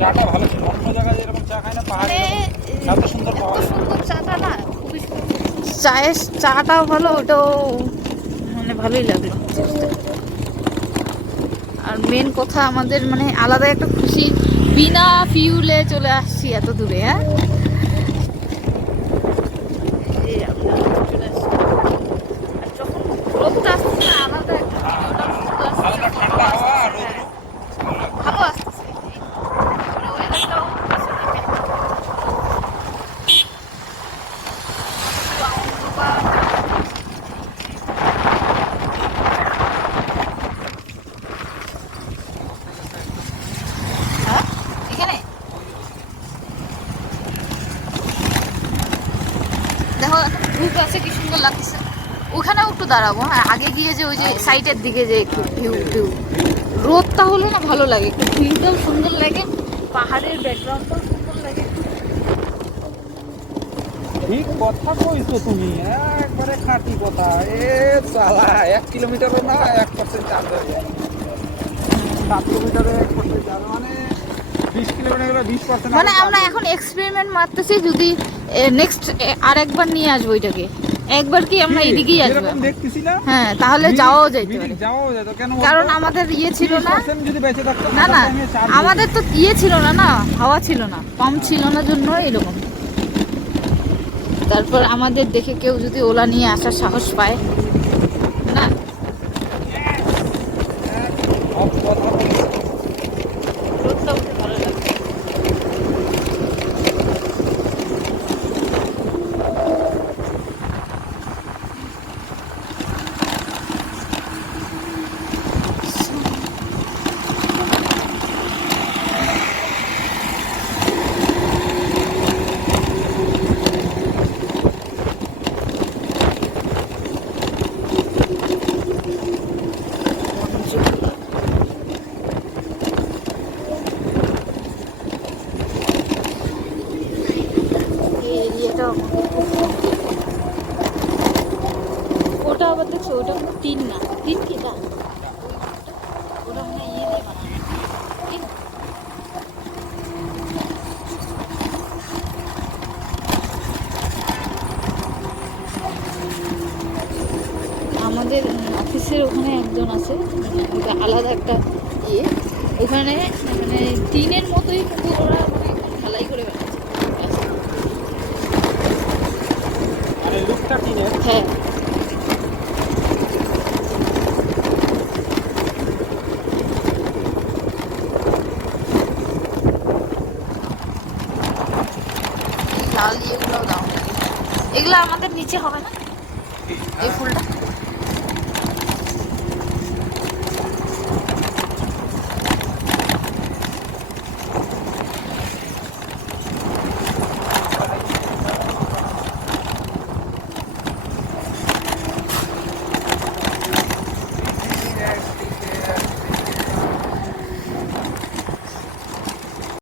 চাটা ভালো ছিল, অন্য জায়গায় যেরকম চা খাই না পাহাড়ে এত সুন্দর পাওয়া যায়। সুন্দর চাটা না, খুবই সুন্দর। চায়ের চাটাও ভালো, ওটাও মানে ভালোই লাগলো। আর মেন কথা আমাদের মানে আলাদা একটা খুশি, বিনা ফিউলে চলে আসছি এত দূরে। হ্যাঁ, এই আমরা চলে আসছি। আর যখন রোদটা আসছে না, আলাদা একটা ভিডিওটা সুন্দর আসছে, হালকা ফটো ঠান্ডা হাওয়া আর আসছে। রোদ। হ্যাঁ, ভালো আসতেছে মানে ওয়েদারটাও এখানে দেখো গ্রুপ আছে, কি সুন্দর লাগছে। ওখানেও একটু দাঁড়াবো। হ্যাঁ, আগে গিয়ে যে ওই যে সাইডের দিকে যে একটু ভিউ রোদটা হলে না ভালো লাগে, একটু ভিউটাও সুন্দর লাগে, পাহাড়ের ব্যাকগ্রাউন্ডটাও সুন্দর লাগে। ঠিক কথা কইছো তুমি, একবারে খাঁটি কথা। এ চালা 1 কিলোমিটারও না 1% চার্জ হয়ে যায়। 7 কিলোমিটারে 1% চার্জ মানে 20 কিলোমিটার গেলে 20%। মানে আমরা এখন এক্সপেরিমেন্ট মারতেছি, যদি নেক্সট আর একবার নিয়ে আসবো এটাকে, একবার কি আমরা এদিকেই আসবো। এরকম দেখতেছি না, হ্যাঁ, তাহলে যাওয়াও যাইতে পারে, যাওয়াও যেত। কেন কারণ আমাদের ইয়ে ছিল না। যদি বেঁচে থাকতো না না, আমি চার্জ আমাদের তো ইয়ে ছিল না, না হাওয়া ছিল না, পাম্প ছিল না, জন্য এরকম। তারপর আমাদের দেখে কেউ যদি ওলা নিয়ে আসার সাহস পায় না, সব কথা বলছি। রোদটা উঠে ভালো লাগবে। এই এরিয়াটা ওটা আবার দেখছো, ওটা কোনো টিন না, টিন কি তা ওটা মনে হয় ইয়ে দিয়ে বানানো, টিন। আমাদের অফিসের ওখানে একজন আছে, মানে ওটা আলাদা একটা ইয়ে, ওখানে মানে টিনের মতোই, কিন্তু ওরা মানে ঢালাই করে বানাচ্ছে। মানে লুকটা টিনের। হ্যাঁ, লাল ইয়েগুলোও দাও, এগুলো আমাদের নিচে হবে না এই ফুলটা।